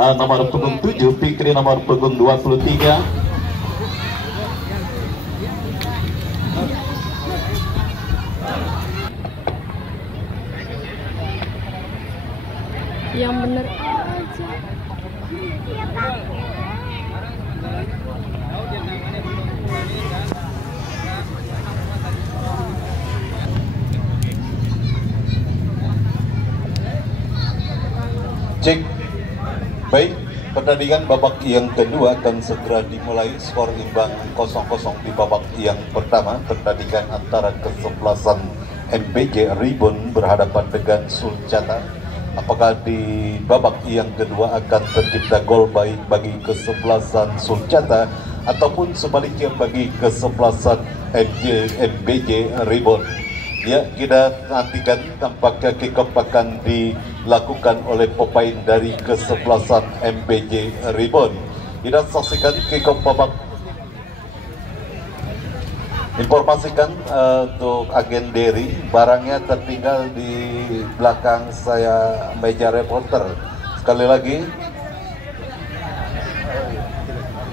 nomor punggung 7, Fikri nomor punggung 23. Yang bener aja. Cek. Baik, pertandingan babak yang kedua akan segera dimulai. Skor imbang 0-0 di babak yang pertama. Pertandingan antara kesebelasan MBJ Ribon berhadapan dengan Sulcata. Apakah di babak yang kedua akan tercipta gol baik bagi kesebelasan Sulcata ataupun sebaliknya bagi kesebelasan MBJ Ribon? Ya, kita nantikan. Tampaknya kick-off akan dilakukan oleh pemain dari kesebelasan MBJ Ribon. Kita saksikan kick-off babak. Informasikan untuk agen Derry, barangnya tertinggal di belakang saya, meja reporter. Sekali lagi,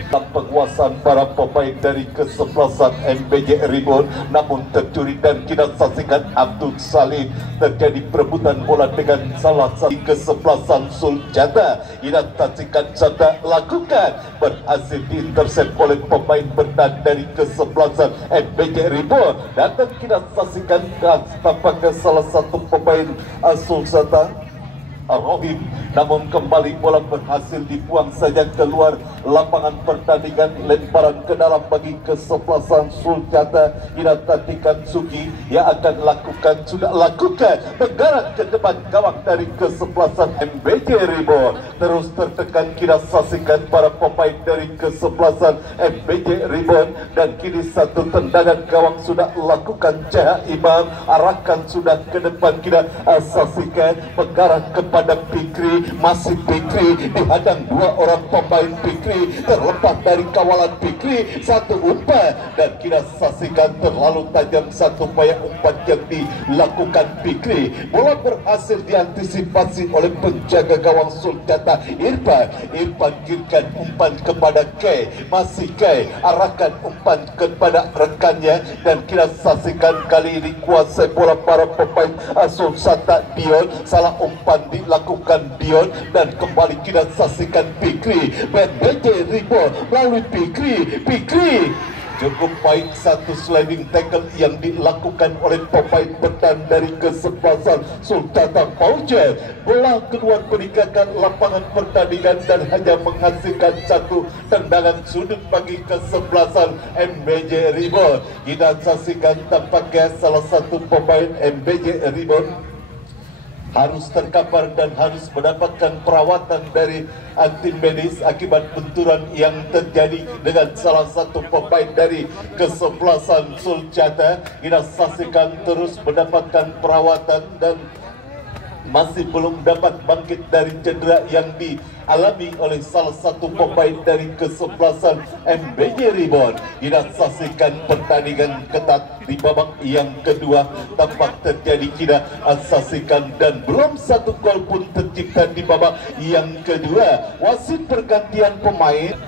penguasaan para pemain dari kesebelasan MBJ Ribon, namun tercuri dan kita saksikan Abdul Salim. Terjadi perebutan bola dengan salah satu kesebelasan Sulcata. Kita saksikan Sada lakukan, berhasil diintercept oleh pemain bertahan dari kesebelasan MBJ Ribon. Datang kita saksikan tampaknya salah satu pemain Sulcata, Rohim, namun kembali bola berhasil dibuang saja keluar lapangan pertandingan. Lemparan ke dalam bagi kesebelasan Sulcata. Kita nantikan Sugi yang akan sudah lakukan menggarang ke depan gawang dari kesebelasan MBJ Ribon. Terus tertekan kita saksikan para pemain dari kesebelasan MBJ Ribon, dan kini satu tendangan gawang sudah lakukan Cahaya Imam, arahkan sudah ke depan. Kita saksikan menggarang kepada Fikri. Masih Fikri dihadang dua orang pemain. Fikri terlepas dari kawalan Fikri, satu umpan, dan kita saksikan terlalu tajam satu upaya umpan yang dilakukan Fikri. Bola berhasil diantisipasi oleh penjaga gawang Sulcata Irfan kirkan umpan kepada K. Masih K arahkan umpan kepada rekannya, dan kita saksikan kali ini kuasai bola para pemain Sulcata. Dion, salah umpan dilakukan Dion, dan kembali kita saksikan Fikri. MBJ Ribon melalui Fikri cukup baik, satu sliding tackle yang dilakukan oleh pemain bertahan dari kesebelasan Sulcata Paujer. Bola keluar meninggalkan lapangan pertandingan dan hanya menghasilkan satu tendangan sudut bagi kesebelasan MBJ Ribon. Kita saksikan tampaknya salah satu pemain MBJ Ribon harus terkapar dan harus mendapatkan perawatan dari anti medis akibat benturan yang terjadi dengan salah satu pemain dari kesebelasan Sulcata. Kita saksikan terus mendapatkan perawatan dan masih belum dapat bangkit dari cedera yang dialami oleh salah satu pemain dari kesebelasan MBJ Ribon. Kita saksikan pertandingan ketat di babak yang kedua. Tampak terjadi, kita saksikan, dan belum satu gol pun tercipta di babak yang kedua. Wasit pergantian pemain.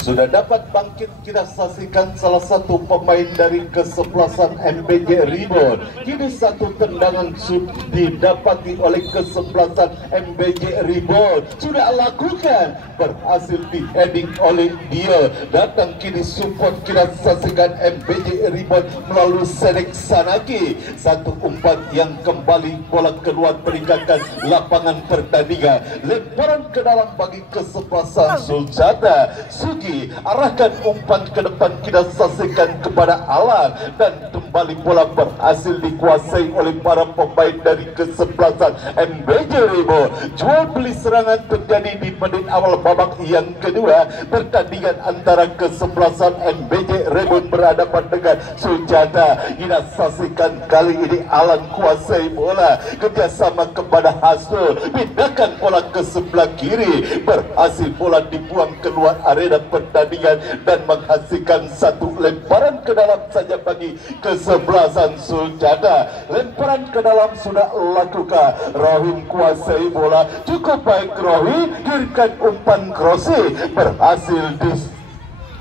Sudah dapat bangkit, kita saksikan salah satu pemain dari kesebelasan MBJ Ribon. Kini satu tendangan sudah didapati oleh kesebelasan MBJ Ribon. Sudah lakukan, berhasil di heading oleh dia. Datang kini support, kita saksikan MBJ Ribon melalui Sedek Sanaki. Satu umpan yang kembali bola keluar meninggalkan lapangan pertandingan. Lemparan ke dalam bagi kesebelasan Sulcata. Sugi arahkan umpan ke depan, kita saksikan kepada Alan, dan kembali bola berhasil dikuasai oleh para pemain dari kesebelasan MBJ Ribon. Jual beli serangan terjadi di menit awal babak yang kedua. Pertandingan antara kesebelasan MBJ Ribon berhadapan dengan Sulcata. Kita saksikan kali ini Alan kuasai bola, kerjasama kepada Hasnul, pindahkan bola ke sebelah kiri, berhasil bola dibuang keluar arena pertandingan dan menghasilkan satu lemparan ke dalam saja bagi kesebelasan kesebelasan Suljata. Lemparan ke dalam sudah lakukan. Rohim kuasai bola. Cukup baik Rohim. Kirimkan umpan krosi. Berhasil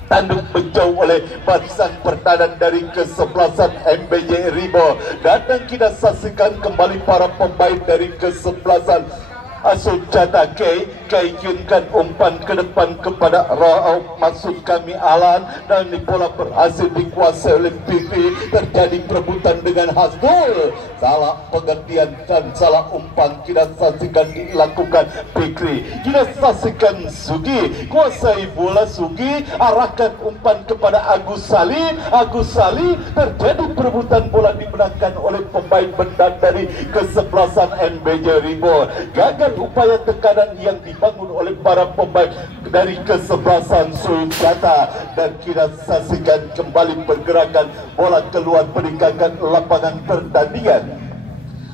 tanduk menjauh oleh barisan pertahanan dari kesebelasan MBJ Ribo. Datang kita saksikan kembali para pemain dari kesebelasan Suljata. Kirimkan umpan ke depan kepada Rauf, maksud kami Alan, dan bola berhasil dikuasai oleh Fikri. Terjadi perebutan dengan Hasdul. Salah pengertian dan salah umpan kita saksikan dilakukan Fikri. Kita saksikan Sugi kuasai bola. Sugi arahkan umpan kepada Agus Salim. Agus Salim, terjadi perebutan bola dimenangkan oleh pemain bendang dari kesebelasan MBJ Ribo. Gagal upaya tekanan yang dibangun oleh para pemain dari kesebelasan Suljata, dan kita saksikan kembali pergerakan bola keluar meninggalkan lapangan pertandingan.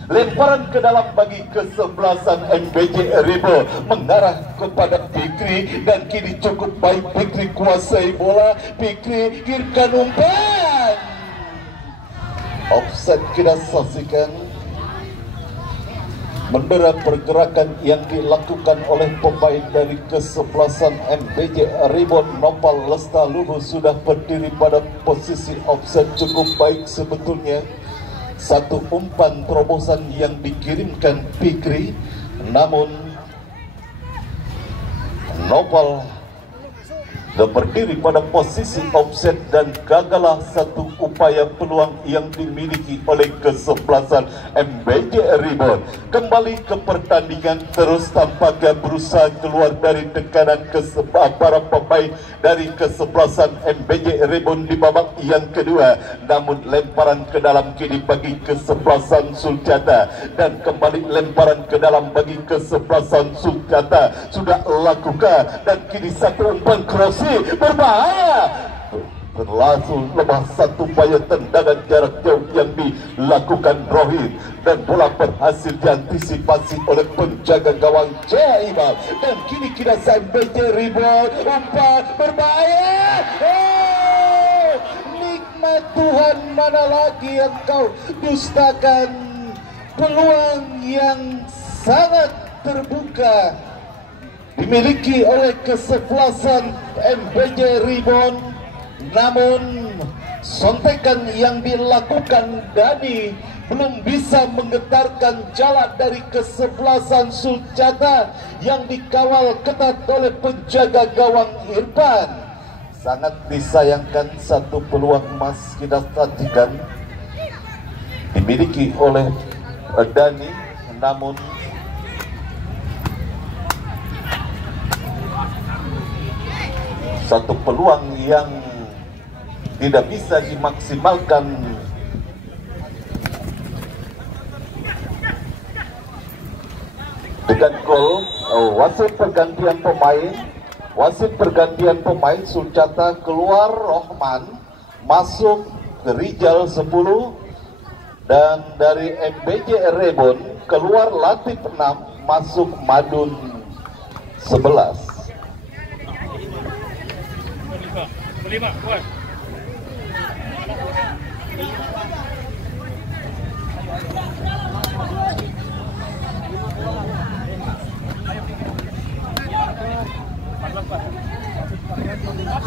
Lemparan ke dalam bagi kesebelasan MBJ Ribo mengarah kepada Fikri, dan kini cukup baik Fikri kuasai bola. Fikri kirimkan umpan. Offset kita saksikan. Mendera pergerakan yang dilakukan oleh pemain dari kesebelasan MBJ Ribo. Nopal Lestaluhu sudah berdiri pada posisi offset cukup baik sebetulnya. Satu umpan terobosan yang dikirimkan Fikri, namun Nopal berdiri pada posisi offset dan gagallah satu upaya peluang yang dimiliki oleh kesebelasan MBJ Ribo. Kembali ke pertandingan, terus tampaknya berusaha keluar dari tekanan para pemain dari kesebelasan MBJ Ribo di babak yang kedua. Namun lemparan ke dalam kini bagi kesebelasan Suljata, dan kembali lemparan ke dalam bagi kesebelasan Suljata sudah lakukan, dan kini satu umpan cross berbahaya. Berlangsung lemah satu upaya tendangan jarak jauh yang dilakukan Rohim, dan bola berhasil diantisipasi oleh penjaga gawang Jaibal, dan kini kita MBJ Ribo umpan berbahaya. Nikmat Tuhan, mana lagi yang kau dustakan peluang yang sangat terbuka dimiliki oleh kesebelasan MBJ Ribo. Namun sontekan yang dilakukan Dani belum bisa menggetarkan jala dari kesebelasan Suljata yang dikawal ketat oleh penjaga gawang Irfan. Sangat disayangkan satu peluang emas kita saksikan dimiliki oleh Dani, namun satu peluang yang tidak bisa dimaksimalkan. Dengan gol, wasit pergantian pemain Suljata keluar Rohman, masuk Rijal 10, dan dari MBJ Rebon keluar Latif 6, masuk Madun 11.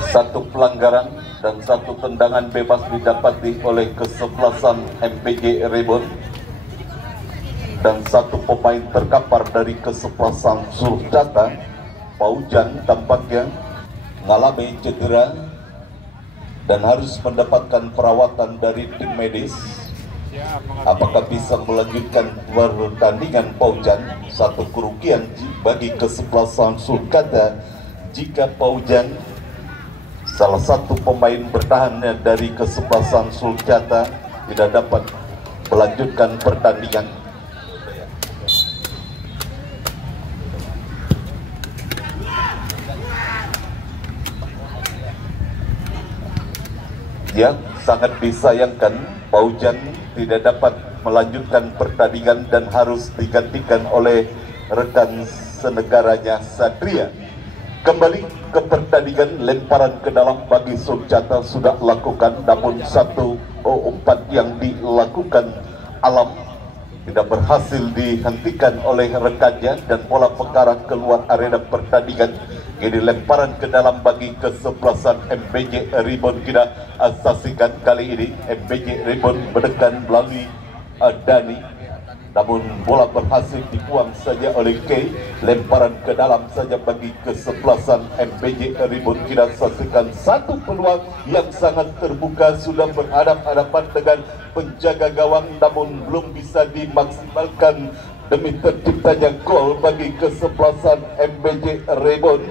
Satu pelanggaran dan satu tendangan bebas didapati oleh kesebelasan MBJ Rebon, dan satu pemain terkapar dari kesebelasan Suljata, Paujan, tampaknya mengalami cedera dan harus mendapatkan perawatan dari tim medis. Apakah bisa melanjutkan pertandingan Paujan? Satu kerugian bagi kesebelasan Suljata jika Paujan, salah satu pemain bertahan dari kesebelasan Suljata, tidak dapat melanjutkan pertandingan. Ya, sangat disayangkan Paujan tidak dapat melanjutkan pertandingan dan harus digantikan oleh rekan senegaranya Satria. Kembali ke pertandingan, lemparan ke dalam bagi Suljata sudah lakukan, namun satu umpan yang dilakukan Alam tidak berhasil dihentikan oleh rekannya dan bola mengarah keluar arena pertandingan. Ini lemparan ke dalam bagi kesebelasan MBJ Rebound kita saksikan kali ini. MBJ Rebound menekan melalui Dani, namun bola berhasil dibuang saja oleh K. Lemparan ke dalam saja bagi kesebelasan MBJ Rebound kita saksikan. Satu peluang yang sangat terbuka, sudah berhadapan-hadapan dengan penjaga gawang, namun belum bisa dimaksimalkan demi terciptanya gol bagi kesebelasan MBJ Rebound.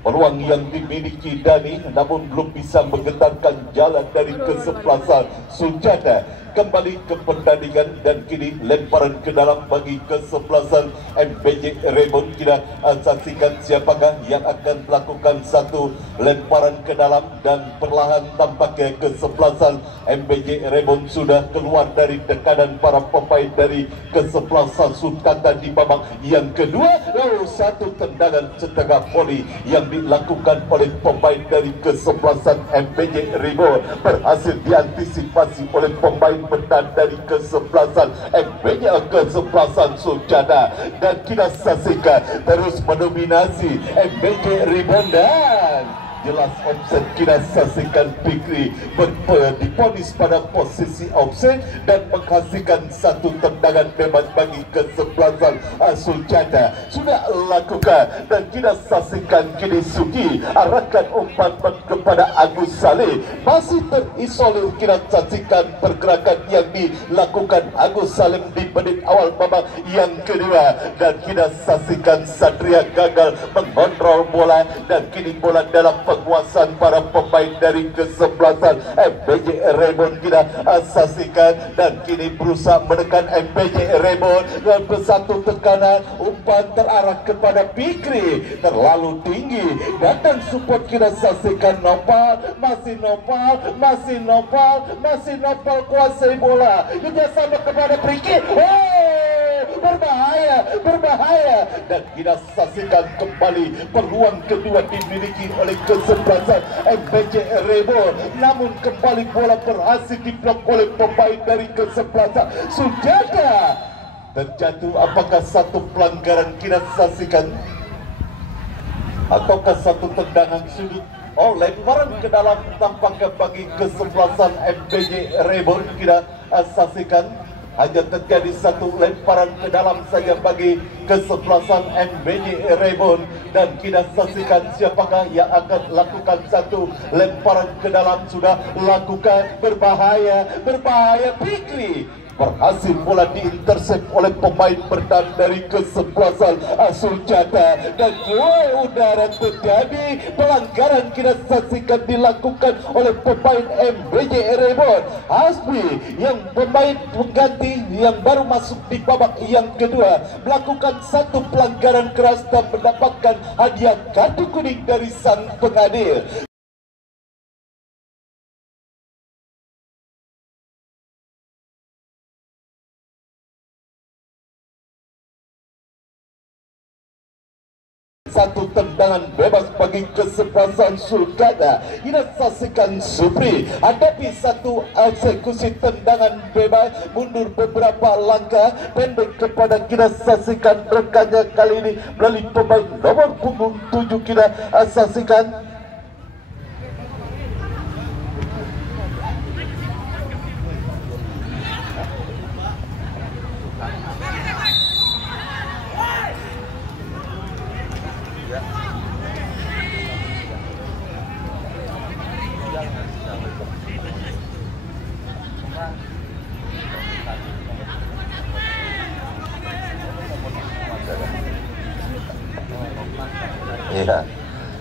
Peluang yang dimiliki Dani namun belum bisa menggetarkan jalan dari kesebelasan Sujana. Kembali ke pertandingan dan kini lemparan ke dalam bagi kesebelasan MBJ Rebound. Kita saksikan siapakah yang akan melakukan satu lemparan ke dalam dan perlahan tampaknya kesebelasan MBJ Rebound sudah keluar dari tekanan para pemain dari kesebelasan Sulkata di babak yang kedua. Lalu satu tendangan setengah voli yang dilakukan oleh pemain dari kesebelasan MBJ Rebound berhasil diantisipasi oleh pemain bertahan dari kesebelasan MBJ kesebelasan Sujana, dan kita saksikan terus mendominasi MBJ Rebound dan jelas offset. Kita saksikan Fikri diponis pada posisi offset dan menghasilkan satu tendangan bebas bagi kesebelasan Sujana sudah lakukan, dan kita saksikan kini Sugi arahkan umpan kepada Agus Saleh, masih terisolir. Kita saksikan pergerakan yang dilakukan Agus Saleh di menit awal babak yang kedua, dan kita saksikan Satria gagal mengontrol bola dan kini bola dalam penguasaan para pemain dari kesebelasan MBJ Rebound. Kita saksikan dan kini berusaha menekan MBJ Rebound dengan satu tekanan, umpan terarah kepada Fikri terlalu tinggi, datang support. Kita saksikan Nopal, masih Nopal kuasai bola, kerjasama kepada Fikri. Berbahaya, dan kita saksikan kembali peluang kedua dimiliki oleh kesebelasan MBJ Rebound, namun kembali bola berhasil diblok oleh pemain dari kesebelasan Sujana. Terjatuh, apakah satu pelanggaran kita saksikan ataukah satu tendangan sudut? Lemparan ke dalam tampaknya bagi kesebelasan MBJ Rebound. Kita saksikan hanya terjadi satu lemparan ke dalam saja bagi kesebelasan MBJ Rebound, dan kita saksikan siapakah yang akan lakukan satu lemparan ke dalam sudah lakukan. Berbahaya Fikri berhasil bola diintersep oleh pemain bertahan dari kesebelasan Sujana, dan keluar udara terjadi pelanggaran. Kita saksikan dilakukan oleh pemain MBJ Rebound. Hasbi yang pemain pengganti yang baru masuk di babak yang kedua melakukan satu pelanggaran keras dan mendapatkan hadiah kartu kuning dari sang pengadil. Satu tendangan bebas bagi kesebelasan Sulkata. Kita saksikan Supri hadapi satu eksekusi tendangan bebas, mundur beberapa langkah pendek kepada. Kita saksikan rekannya kali ini melalui pemain nomor punggung 7. Kita saksikan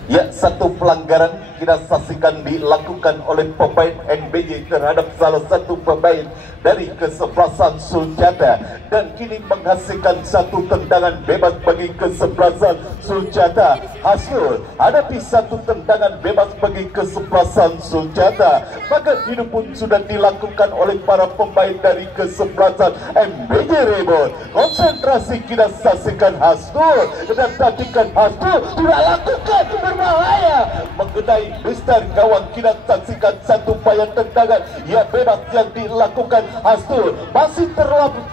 ya, satu pelanggaran kita saksikan dilakukan oleh pemain MBJ terhadap salah satu pemain dari kesebelasan Sujana, dan kini menghasilkan satu tendangan bebas bagi kesebelasan Sujana. Hasil hadapi satu tendangan bebas bagi kesebelasan Sujana, maka ini pun sudah dilakukan oleh para pemain dari kesebelasan MBJ Rebound. Konsentrasi kita saksikan Hasnul, dan tadikan Hasnul sudah lakukan berbahaya mengenai Mister gawang kita saksikan satu upaya tendangan ya bebas yang dilakukan Astur, masih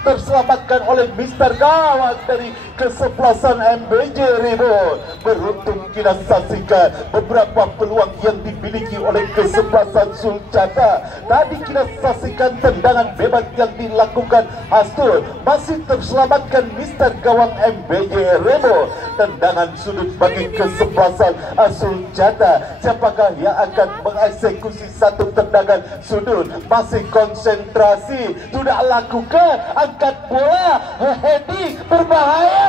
terselamatkan oleh Mister gawang dari kesebelasan MBJ Ribut. Beruntung kita saksikan beberapa peluang yang dimiliki oleh kesebelasan Sulcata. Tadi kita saksikan tendangan bebas yang dilakukan Astur, masih terselamatkan Mister gawang MBJ Ribut. Tendangan sudut bagi kesebelasan Sulcata. Siapakah yang akan mengeksekusi satu tendangan sudut? Masih konsentrasi, sudah lakukan, angkat bola, heading berbahaya.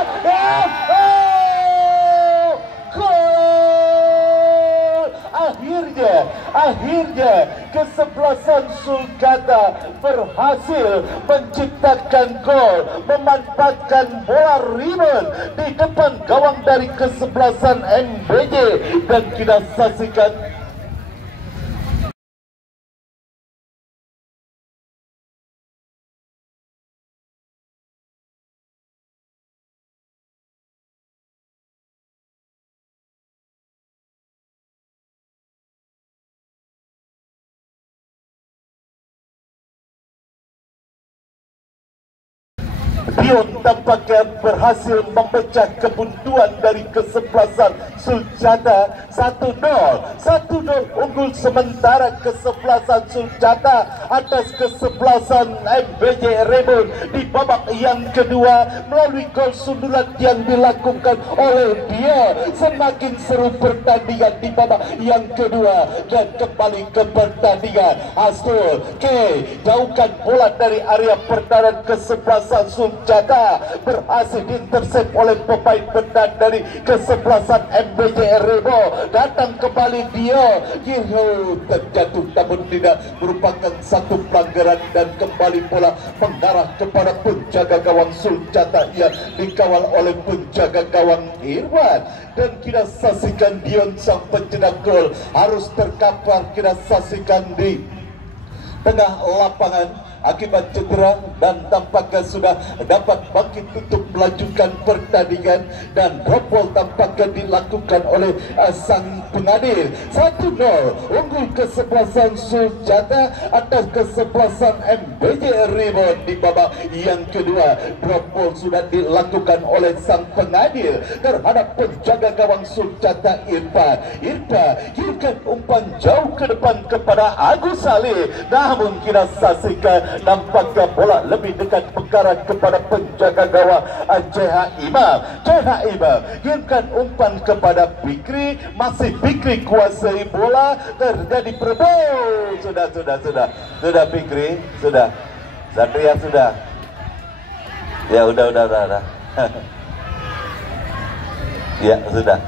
Gol! Akhirnya kesebelasan Sulcata berhasil menciptakan gol, memanfaatkan bola rebound di depan gawang dari kesebelasan MBJ, dan kita saksikan Dion tampaknya berhasil memecah kebuntuan dari kesebelasan Sulcata. 1-0 unggul sementara kesebelasan Sulcata atas kesebelasan MBJ Ribut di babak yang kedua melalui gol sundulan yang dilakukan oleh dia. Semakin seru pertandingan di babak yang kedua, dan kembali ke pertandingan. Astur jauhkan bola dari area pertahanan kesebelasan Sulcata, berhasil diintercept oleh pemain bertahan dari kesebelasan MBJ Ribut. Datang kembali dia, terjatuh namun tidak merupakan satu pelanggaran, dan kembali bola mengarah kepada penjaga gawang Sulcata yang dikawal oleh penjaga gawang Irwan. Dan kita saksikan Dion sang pencetak gol harus terkapar, kita saksikan di tengah lapangan akibat cedera, dan tampaknya sudah dapat bangkit untuk melanjutkan pertandingan, dan drop ball tampaknya dilakukan oleh sang pengadil. 1-0 unggul kesebelasan Sulcata atas kesebelasan MBJ Ribut di babak yang kedua. Drop ball sudah dilakukan oleh sang pengadil terhadap penjaga gawang Sulcata Irfan kirimkan umpan jauh ke depan kepada Agus Saleh, namun kita saksikan nampaknya bola lebih dekat mengarah kepada penjaga gawang CH Imam kirimkan umpan kepada Fikri, masih Fikri kuasai bola, terjadi perebut. Sudah Fikri, sudah Satria, sudah ya udah ya sudah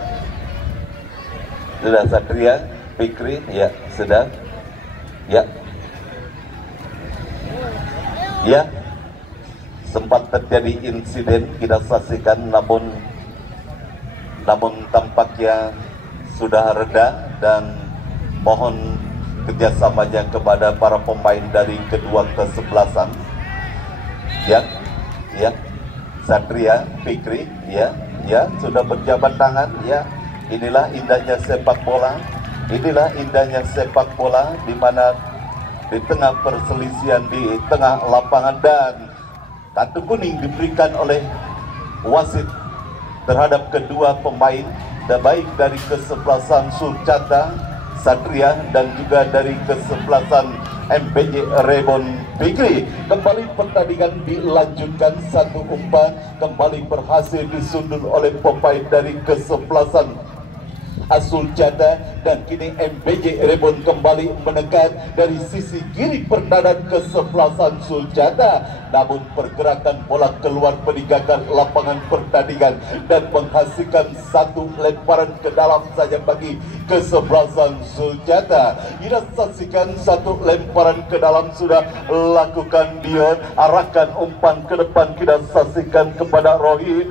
Satria, Fikri, ya sudah ya sempat terjadi insiden kita saksikan, namun tampaknya sudah reda, dan mohon kerjasamanya kepada para pemain dari kedua kesebelasan. Ya Satria, Fikri, ya sudah berjabat tangan. Ya, inilah indahnya sepak bola, di mana di tengah perselisihan di tengah lapangan, dan kartu kuning diberikan oleh wasit terhadap kedua pemain, baik dari kesebelasan Sulcata Satria dan juga dari kesebelasan MBJ Ribut Fikri. Kembali pertandingan dilanjutkan, satu umpan kembali berhasil disundul oleh pemain dari kesebelasan Sulcata, dan kini MBJ Ribut kembali menekan dari sisi kiri pertahanan kesebelasan Sulcata, namun pergerakan bola keluar meninggalkan lapangan pertandingan dan menghasilkan satu lemparan ke dalam saja bagi kesebelasan Sulcata. Kita saksikan satu lemparan ke dalam sudah lakukan Dion, arahkan umpan ke depan, kita saksikan kepada Rohit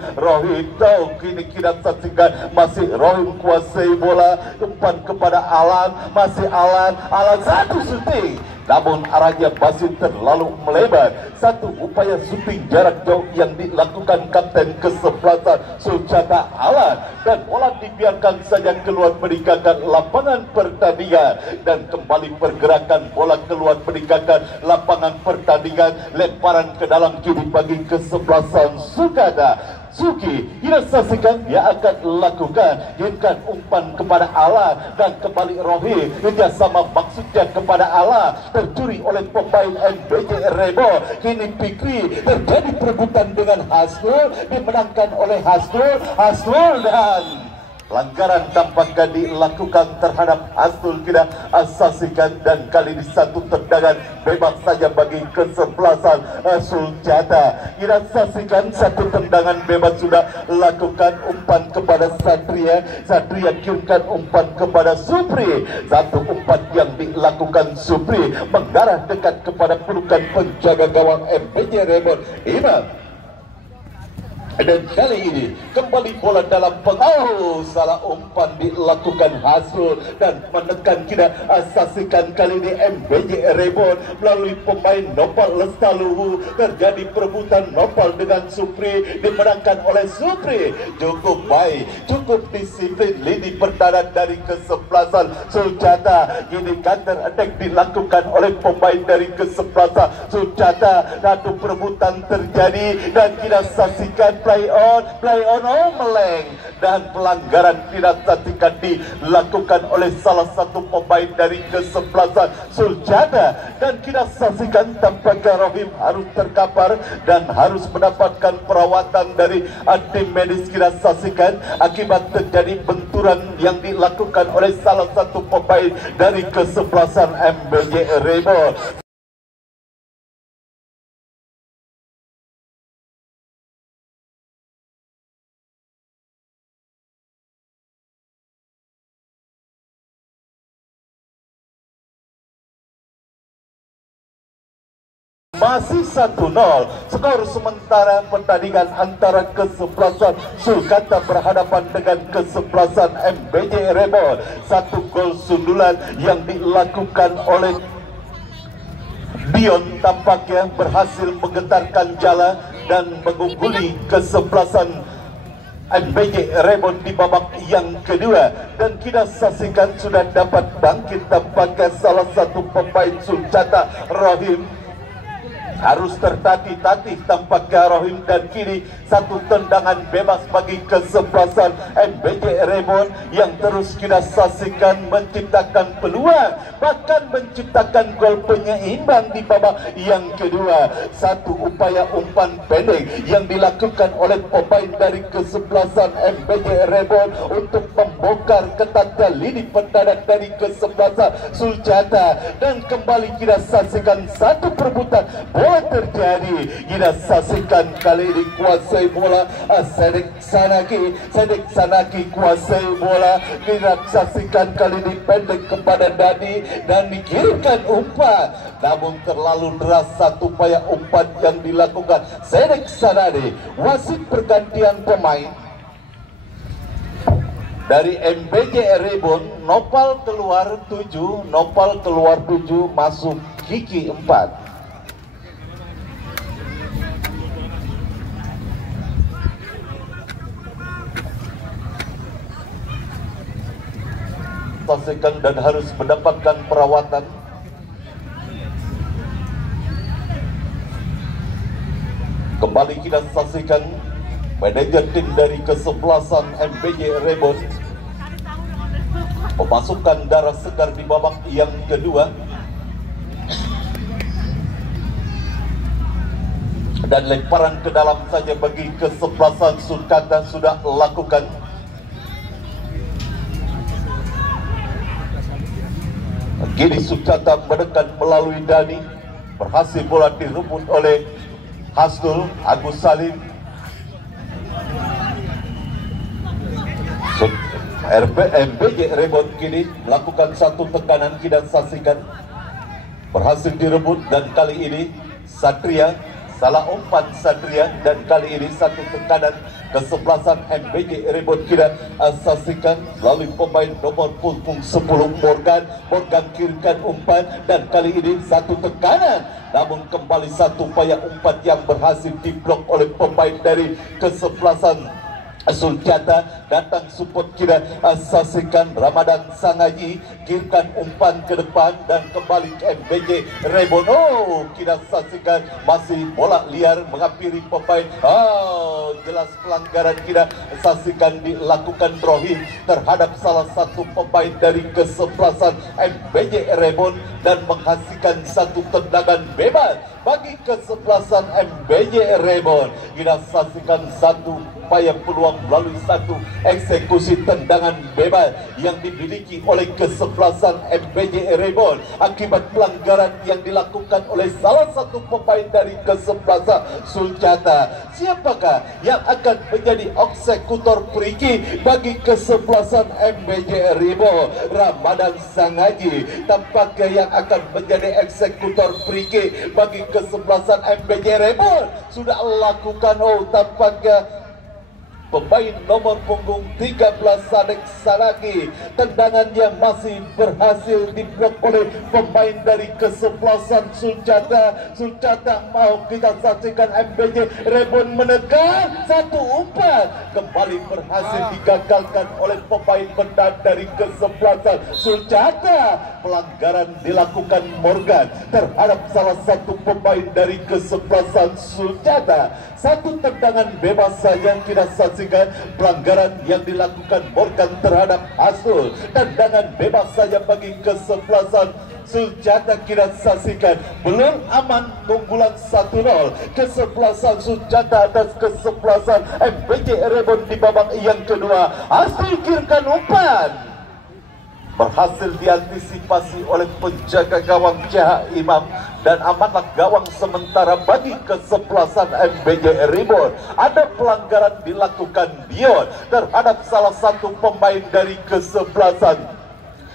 tahu, kini kita saksikan masih Rohit kuasai bola, umpan kepada Alan, masih Alan satu shooting, namun arahnya masih terlalu melebar. Satu upaya syuting jarak jauh yang dilakukan kapten kesebelasan Suljata Alan, dan bola dibiarkan saja keluar meninggalkan lapangan pertandingan, dan kembali pergerakan bola keluar meninggalkan lapangan pertandingan. Lemparan ke dalam kiri bagi kesebelasan Sukada. Suki tidak saksikan dia akan lakukan inkan umpan kepada Allah, dan kembali Rohi kerjasama maksudnya kepada Allah tercuri oleh pemain MBJ Rebo. Kini Fikri, terjadi perebutan dengan Hasnul, dimenangkan oleh Hasnul dan pelanggaran tampaknya dilakukan terhadap Hasnul kita saksikan, dan kali ini satu tendangan bebas saja bagi kesebelasan Suljata. Kita saksikan satu tendangan bebas sudah lakukan umpan kepada Satria kirimkan umpan kepada Supri. Satu umpan yang dilakukan Supri mengarah dekat kepada pelukan penjaga gawang MBJ Remon Imam. Dan kali ini kembali bola dalam pengaruh, salah umpan dilakukan Hasnul dan menekan kita saksikan kali ini MBJ Rebon melalui pemain Nopal Lestaluhu. Terjadi perebutan Nopal dengan Supri, dimenangkan oleh Supri. Cukup baik, cukup disiplin lini pertahanan dari kesebelasan Suljata. Ini counter attack dilakukan oleh pemain dari kesebelasan Suljata. Satu perebutan terjadi dan kita saksikan play on meleng, dan pelanggaran tidak saksikan dilakukan oleh salah satu pemain dari kesebelasan Suljata, dan kita saksikan tampaknya Rohim harus terkapar dan harus mendapatkan perawatan dari tim medis. Kita saksikan akibat terjadi benturan yang dilakukan oleh salah satu pemain dari kesebelasan MBJ Rebo. Masih 1-0 skor sementara pertandingan antara kesebelasan Sulkata berhadapan dengan kesebelasan MBJ Rebon. Satu gol sundulan yang dilakukan oleh Dion tampaknya berhasil menggetarkan jala dan mengungguli kesebelasan MBJ Rebon di babak yang kedua, dan kita saksikan sudah dapat bangkit tampaknya salah satu pemain Suljata Rohim. Harus tertatih-tatih tampaknya Rohim, dan kini satu tendangan bebas bagi kesebelasan MBJ Rebon yang terus kita saksikan menciptakan peluang, bahkan menciptakan gol penyeimbang di babak yang kedua. Satu upaya umpan pendek yang dilakukan oleh pemain dari kesebelasan MBJ Rebon untuk membongkar ketatnya lini pertahanan dari kesebelasan Suljata, dan kembali kita saksikan satu perebutan bola terjadi. Kita saksikan kali ini kuasai bola Sedek Sanaki kuasai bola. Kita saksikan kali ini pendek kepada Dani dan dikirimkan umpan, namun terlalu deras satu upaya umpan yang dilakukan Sedek Sanaki. Wasit pergantian pemain dari MBJ Rebon. Nopal keluar 7, masuk Kiki 4. Saksikan dan harus mendapatkan perawatan. Kembali kita saksikan manajer tim dari kesebelasan MBJ Rebon memasukkan darah segar di babak yang kedua, dan lemparan ke dalam saja bagi kesebelasan Sulkata sudah lakukan. Kini Suljata menekan melalui Dani, berhasil bola direbut oleh Hasnul Agus Salim. MBJ Rebon kini melakukan satu tekanan, kita saksikan berhasil direbut, dan kali ini Satria salah umpan Satria, dan kali ini satu tekanan kesebelasan MBJ Rebound kita asasikan melalui pemain nomor punggung 10 Morgan kirimkan umpan dan kali ini satu tekanan, namun kembali satu upaya umpan yang berhasil diblok oleh pemain dari kesebelasan Suljata. Datang support kita asasikan Ramadan Sangaji, kirimkan umpan ke depan dan kembali ke MBJ Rebound. Kita saksikan masih bola liar menghampiri pemain. Jelas pelanggaran kita saksikan dilakukan Rohim terhadap salah satu pemain dari kesebelasan MBJ Rebound dan menghasilkan satu tendangan bebas bagi kesebelasan MBJ Rebound. Kita saksikan satu upaya peluang melalui satu eksekusi tendangan bebas yang dimiliki oleh kesebelasan MBJ Rebound akibat pelanggaran yang dilakukan oleh salah satu pemain dari kesebelasan Suljata. Siapakah yang akan menjadi eksekutor free kick bagi kesebelasan MBJ Rebound? Ramadan Sangaji tampaknya yang akan menjadi eksekutor free kick bagi kesebelasan MBJ Rebound. Sudah lakukan tampaknya pemain nomor punggung 13 Sadek Saragi. Tendangan yang masih berhasil diblok oleh pemain dari kesebelasan Suljata. Suljata mau kita saksikan MBJ Rebound menekan satu umpan, kembali berhasil digagalkan oleh pemain benar dari kesebelasan Suljata. Pelanggaran dilakukan Morgan terhadap salah satu pemain dari kesebelasan Suljata. Satu tendangan bebas saja kita saksikan pelanggaran yang dilakukan Morgan terhadap Hastul. Tendangan bebas saja bagi kesebelasan Suljata kita saksikan. Belum aman, keunggulan 1-0 kesebelasan Suljata atas kesebelasan MBJ Rebound di babak yang kedua. Hastul kirimkan umpan, berhasil diantisipasi oleh penjaga gawang JH Imam dan amanlah gawang sementara bagi kesebelasan MBJ Rebound. Ada pelanggaran dilakukan Dion terhadap salah satu pemain dari kesebelasan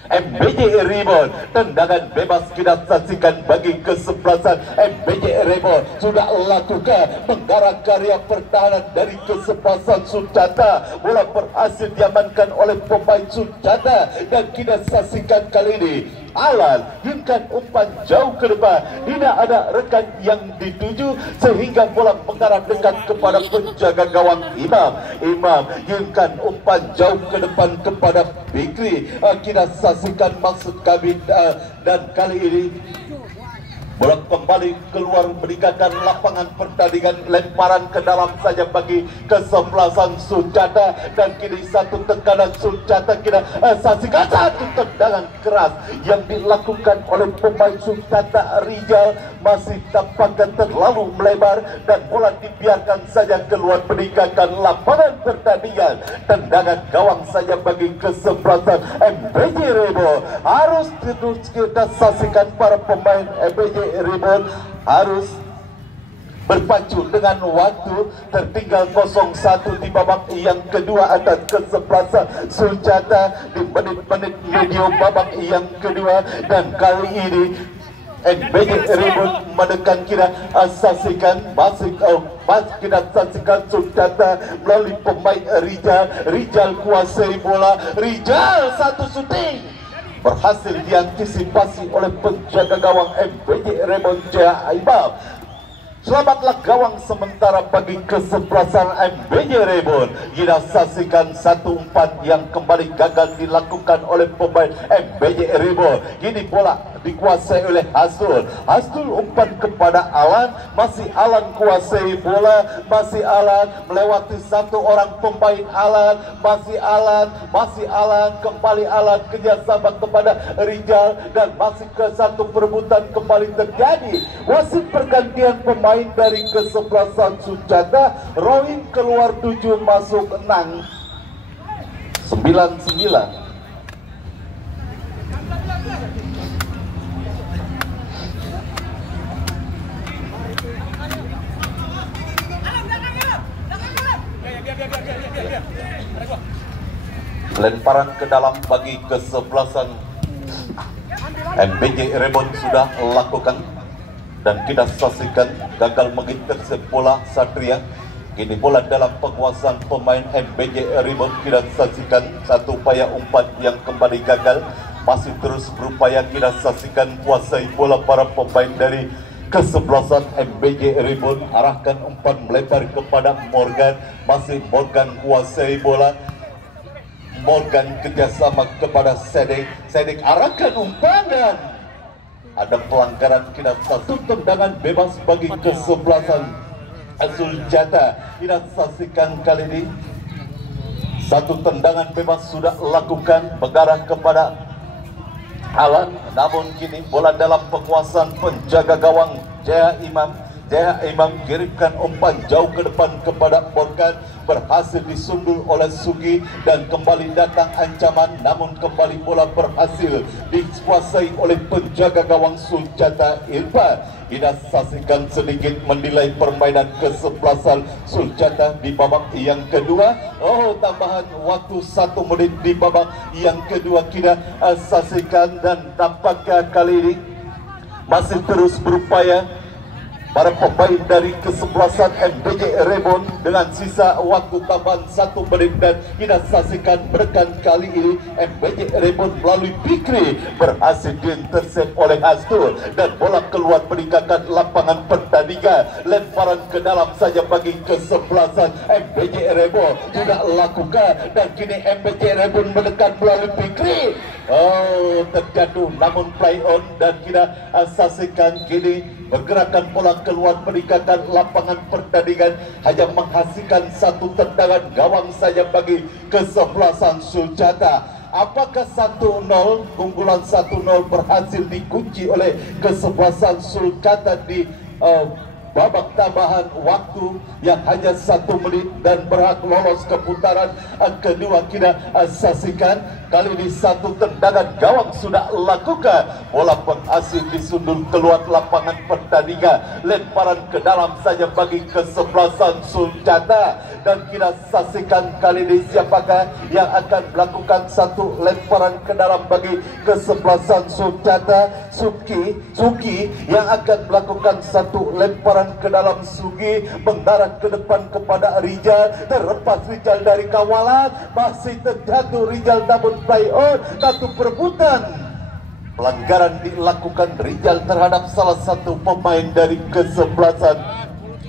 MBJ Rebound. Tendangan bebas kita saksikan bagi kesebelasan MBJ Rebound. Sudah lakukan menggarap karya pertahanan dari kesebelasan Suljata. Bola berhasil diamankan oleh pemain Suljata dan kita saksikan kali ini Alan kirimkan umpan jauh ke depan, tidak ada rekan yang dituju sehingga bola mengarah dekat kepada penjaga gawang Imam. Imam kirimkan umpan jauh ke depan kepada Fikri. Kita saksikan maksud kami dan kali ini bola kembali keluar meninggalkan lapangan pertandingan. Lemparan ke dalam saja bagi kesebelasan Suljata dan kini satu tekanan Suljata. Kita saksikan satu tendangan keras yang dilakukan oleh pemain Suljata. Rijal masih tampaknya terlalu melebar dan bola dibiarkan saja keluar meninggalkan lapangan pertandingan. Tendangan gawang saja bagi kesebelasan MBJ Rebound. Harus terus kita saksikan para pemain MBJ Rebound harus berpacu dengan waktu. Tertinggal 0-1 di babak yang kedua atas kesebelasan Suljata di menit-menit medio babak yang kedua. Dan kali ini MBJ Rebound menekan kita saksikan masih kita saksikan Suljata melalui pemain Rijal. Rijal kuasai bola. Rijal satu syuting berhasil diantisipasi oleh penjaga gawang MBJ Rebound JH Imam. Selamatlah gawang sementara bagi kesebelasan MBJ Rebound. Kita saksikan satu umpan yang kembali gagal dilakukan oleh pemain MBJ Rebound. Kini bola dikuasai oleh Hastul. Hastul umpan kepada Alan. Masih Alan kuasai bola. Masih Alan melewati satu orang pemain Alan. Masih Alan. Kembali Alan kerjasama kepada Rijal dan masih ke satu perebutan kembali terjadi. Wasit pergantian pemain dari kesebelasan Suljata. Rohim keluar 7 masuk 6. 9-9. Lemparan ke dalam bagi kesebelasan MBJ Rebound sudah lakukan dan kita saksikan gagal mengintercept bola Satria. Kini bola dalam penguasaan pemain MBJ Rebound. Kita saksikan satu upaya umpan yang kembali gagal. Masih terus berupaya kita saksikan kuasai bola para pemain dari kesebelasan MBJ Rebound. Arahkan umpan melebar kepada Morgan. Masih Morgan kuasai bola. Morgan kerjasama kepada Sedek. Sedek arahkan umpan dan ada pelanggaran. Kita satu tendangan bebas bagi kesebelasan Suljata. Kita saksikan kali ini satu tendangan bebas sudah lakukan mengarah kepada Alan, namun kini bola dalam penguasaan penjaga gawang Jaya Imam. Jaya Imam kirimkan umpan jauh ke depan kepada Morgan, berhasil disundul oleh Sugi dan kembali datang ancaman, namun kembali bola berhasil dikuasai oleh penjaga gawang Suljata Irfan. Kita saksikan sedikit menilai permainan kesebelasan Suljata di babak yang kedua. Oh, tambahan waktu 1 menit di babak yang kedua kita saksikan, dan tampaknya kali ini masih terus berupaya para pemain dari kesebelasan MBJ Rebound dengan sisa waktu tambahan 1 menit, dan kita saksikan menekan kali ini MBJ Rebound melalui Fikri berhasil diintersep oleh Astur dan bola keluar meninggalkan lapangan pertandingan. Lemparan ke dalam saja bagi kesebelasan MBJ Rebound tidak lakukan, dan kini MBJ Rebound menekan melalui Fikri. Oh, terjatuh namun play on, dan kita saksikan kini pergerakan bola keluar meninggalkan lapangan pertandingan, hanya menghasilkan satu tendangan gawang saja bagi kesebelasan Suljata. Apakah 1-0, keunggulan 1-0 berhasil dikunci oleh kesebelasan Suljata di babak tambahan waktu yang hanya 1 menit dan berhak lolos ke putaran kedua? Kita saksikan kali ini satu tendangan gawang sudah lakukan, bola berhasil disundul keluar lapangan pertandingan. Lemparan ke dalam saja bagi kesebelasan Suljata, dan kita saksikan kali ini siapakah yang akan melakukan satu lemparan ke dalam bagi kesebelasan Suljata. Suki yang akan melakukan satu lemparan ke dalam. Sugi mengarah ke depan kepada Rijal, terlepas Rijal dari kawalan, masih terjatuh Rijal namun play on. Satu perebutan, pelanggaran dilakukan Rijal terhadap salah satu pemain dari kesebelasan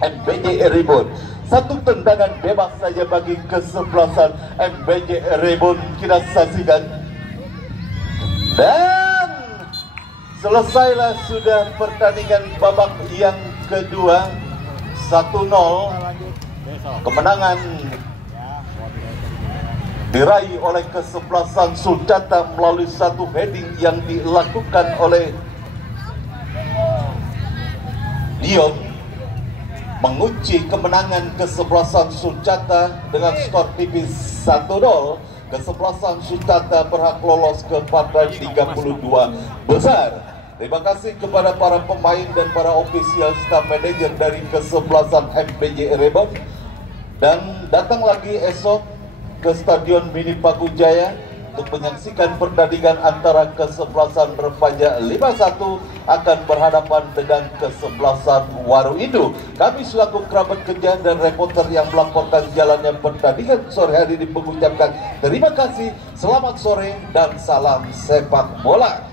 MBJ Rebound. Satu tendangan bebas saja bagi kesebelasan MBJ Rebound. Kita saksikan, dan selesailah sudah pertandingan babak yang kedua. 1-0. Kemenangan diraih oleh kesebelasan Suljata melalui satu heading yang dilakukan oleh Dion, mengunci kemenangan kesebelasan Suljata dengan skor tipis 1-0. Kesebelasan Suljata berhak lolos ke partai 32 besar. Terima kasih kepada para pemain dan para official staff manager dari kesebelasan MBJ Rebound, dan datang lagi esok ke Stadion Mini Pakujaya untuk menyaksikan pertandingan antara kesebelasan Remaja 51 akan berhadapan dengan kesebelasan Waruindo. Kami selaku kerabat kerja dan reporter yang melaporkan jalannya pertandingan sore hari ini mengucapkan terima kasih, selamat sore, dan salam sepak bola.